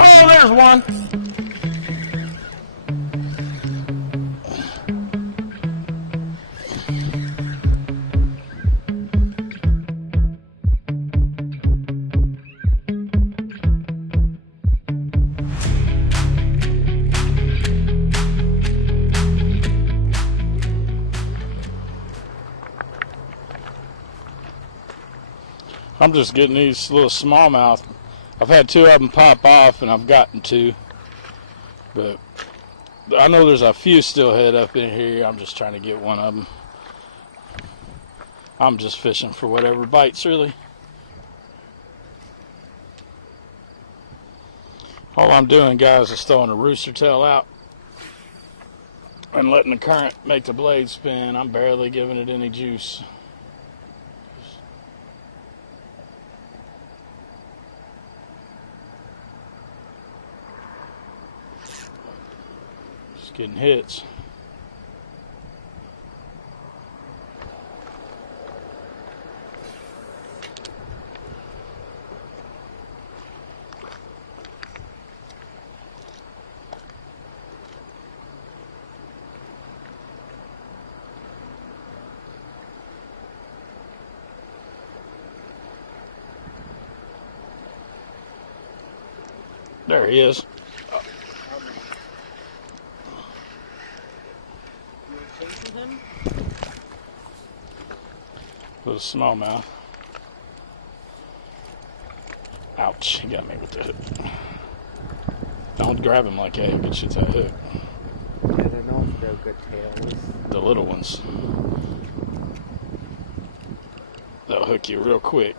Oh, there's one. I'm just getting these little smallmouth. I've had two of them pop off, and I've gotten two. But I know there's a few steelhead up in here. I'm just trying to get one of them. I'm just fishing for whatever bites, really. All I'm doing, guys, is throwing a rooster tail out and letting the current make the blade spin. I'm barely giving it any juice. Just getting hits. There he is. Little smallmouth. Ouch, he got me with the hook. Don't grab him like that, he'll get you to that hook. I don't know if they're good tails. The little ones. They'll hook you real quick.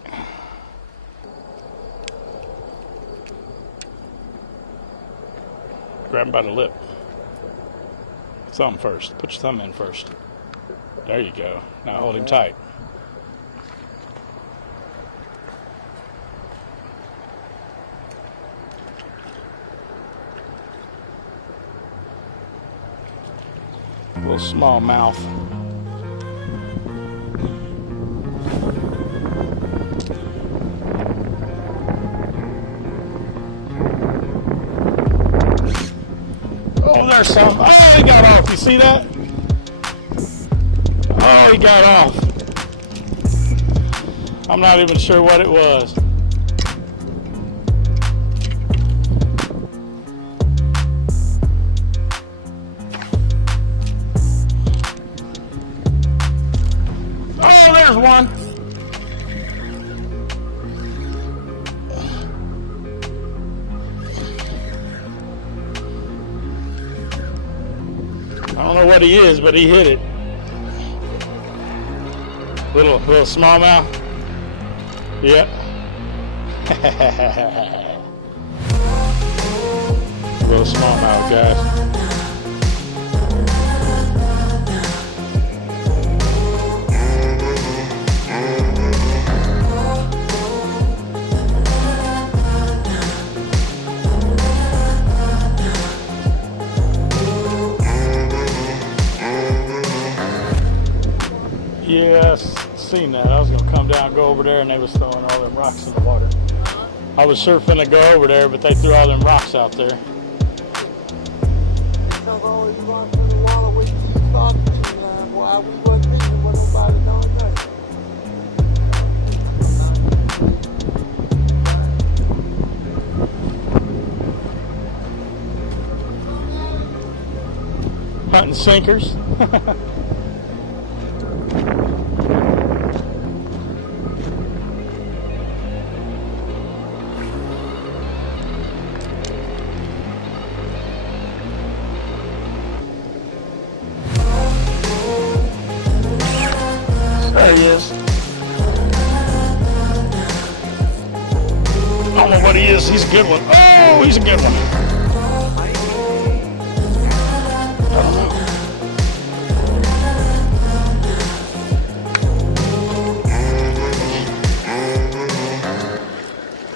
Grab him by the lip. Thumb first. Put your thumb in first. There you go. Now hold him tight. Little smallmouth. Oh, there's some. Oh, he got off. You see that? Oh, he got off. I'm not even sure what it was. Oh, there's one. I don't know what he is, but he hit it. Little smallmouth. Yep. Little smallmouth, guys. Yes, seen that. I was gonna come down and go over there, and they was throwing all them rocks in the water. I was sure finna go over there, but they threw all them rocks out there. Hunting sinkers. There he is. I don't know what he is. He's a good one. Oh, he's a good one. I don't know.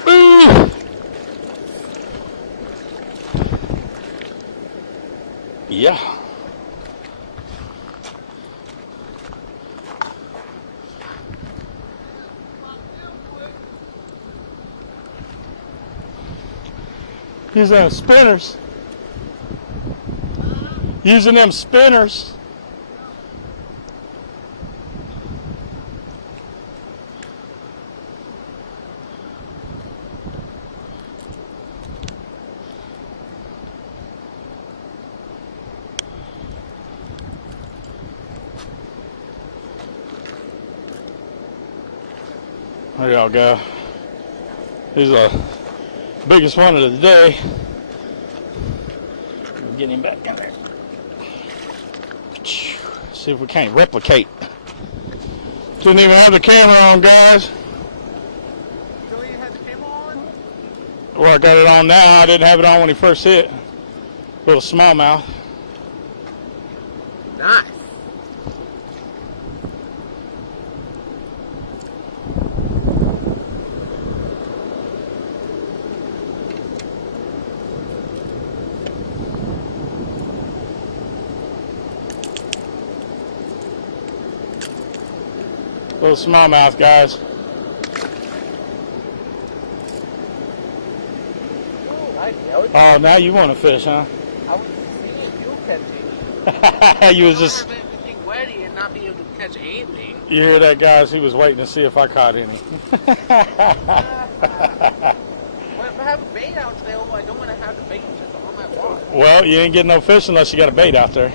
Ooh. Yeah. Using them spinners. Using them spinners. There y'all go. He's the biggest one of the day. Get him back in there. See if we can't replicate. Didn't even have the camera on, guys. Don't you have the camera on? Well, I got it on now. I didn't have it on when he first hit. Little smallmouth. Nice. Little smallmouth, guys. Oh, now you want to fish, huh? I was seeing you catching. You was just. I don't have everything ready and not be able to catch anything. You hear that, guys? He was waiting to see if I caught any. Well, if I have a bait out there, I don't want to have the bait just on my rod. Well, you ain't getting no fish unless you got a bait out there.